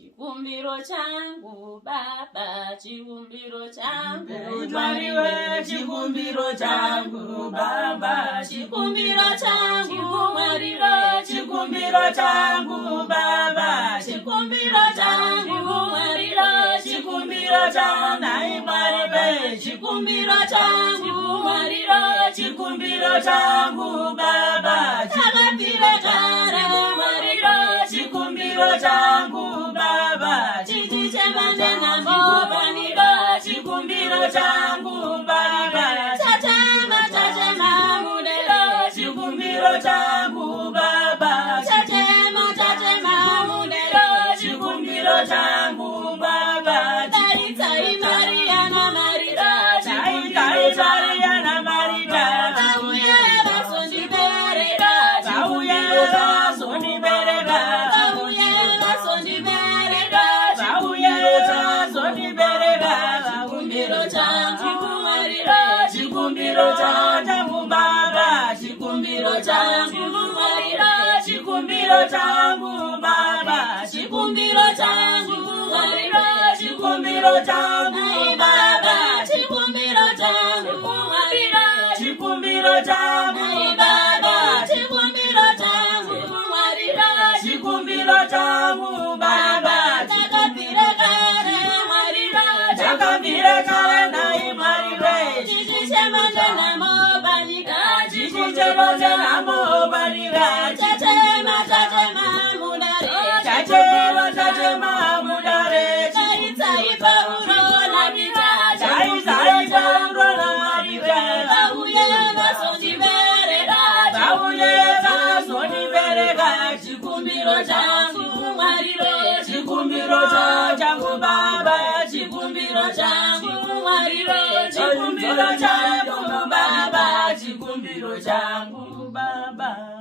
chikumbiro changu Baba, chikumbiro changu Mwari we, chikumbiro changu Baba, chikumbiro changu Mwari we, chikumbiro changu Baba, chikumbiro changu Mwari we, chikumbiro changu nai Mwari we, chikumbiro changu Mwari we, chikumbiro changu Baba, chakapire kare Mwari we, chikumbiro changu Baba, chiti chemanena Mwari we, chikumbiro changu Baba, tatema mudero, chikumbiro changu Baba, tatema mudero, chikumbiro changu Baba, tai Mariana Marira, tai Mariana Marira, Tauye Rasondi Berega, Tauye Rasondi Berega, Tauye Rasondi Berega, Tauye Rasondi Berega, chikumbiro changu Marira, chikumbiro changu Baba, chikumbiro changu Marira, chikumbiro changu Baba, chikumbiro changu Marira, chikumbiro changu Baba, chikumbiro changu Marira, chikumbiro changu Baba, chikumbiro changu Marira, chikumbiro changu Baba, takapire kare Marira, takapire kare nai Marira, chichichemanena mobanika, chichichemanena mobanika, tatema mudare, tatema mudare, tai Paulo na bika, tai Paulo na bika, Tauye Rasondi Berega, Tauye Rasondi Berega, chikumbiro changu Marira, chikumbiro changu Baba, chikumbiro changu Marira, chikumbiro changu Baba, chikumbiro changu Baba.